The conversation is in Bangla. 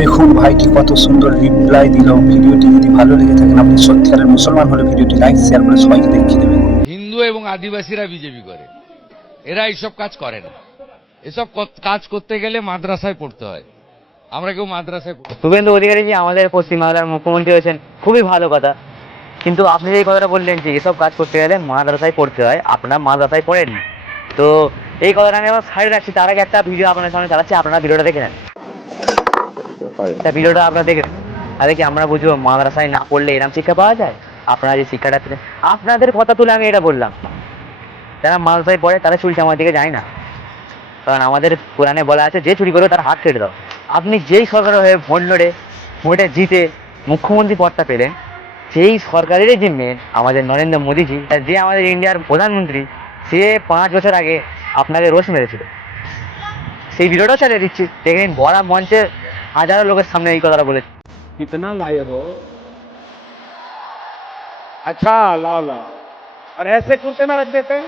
দেখুন ভাইটি কত সুন্দর রিপ্লাই দিল। ভিডিওটি যদি ভালো লেগে থাকেন, আপনি সত্যিকারের মুসলমান হলে ভিডিওটি লাইক শেয়ার করে সবাইকে দেখিয়ে দেবেন। হিন্দু এবং আদিবাসীরা বিজেপি করে, এরা এইসব কাজ করে না। এসব কাজ করতে গেলে মাদ্রাসায় পড়তে হয়। আমরা কেউ মাদ্রাসায় শুভেন্দু অধিকারী যে আমাদের পশ্চিমবাংলার মুখ্যমন্ত্রী হয়েছেন, খুবই ভালো কথা। কিন্তু আপনি যে কথাটা বললেন যে এসব কাজ করতে গেলে মাদ্রাসায় পড়তে হয়, আপনার মাদ্রাসায় পড়েন। তো এই কথাটা আমি আবার সাইড রাখছি। তার আগে একটা ভিডিও আপনার সামনে চালাচ্ছি, আপনারা ভিডিওটা দেখে নেন। ভিডিওটা আপনারা দেখে নেন। তাহলে কি আমরা বুঝবো মাদ্রাসায় না পড়লে এরকম শিক্ষা পাওয়া যায়? আপনারা যে শিক্ষাটা পেলেন, আপনাদের কথা তুলে আমি এটা বললাম। যারা মাদ্রাসায় পড়ে তারা চুরি চামার দিকে যায় না। কারণ আমাদের কোরআনে বলা আছে, যে চুরি করবে তার হাত কেটে দাও। আপনি যেই সরকারের হয়ে ভোট লড়ে ভোটে জিতে মুখ্যমন্ত্রী পদটা পেলেন, সেই সরকারেরই যে মেন আমাদের নরেন্দ্র মোদীজি, যে আমাদের ইন্ডিয়ার প্রধানমন্ত্রী, সে 5 বছর আগে আপনাকে রোষ মেরেছিল। সেই ভিডিওটাও চালিয়ে দিচ্ছি, দেখে নিন। বড় মঞ্চে হাজারো লোকের সামনে এই কথাটা বলেছে। कितना लाए हो? अच्छा लाओ लाओ। और ऐसे कुर्ते में रख देते हैं।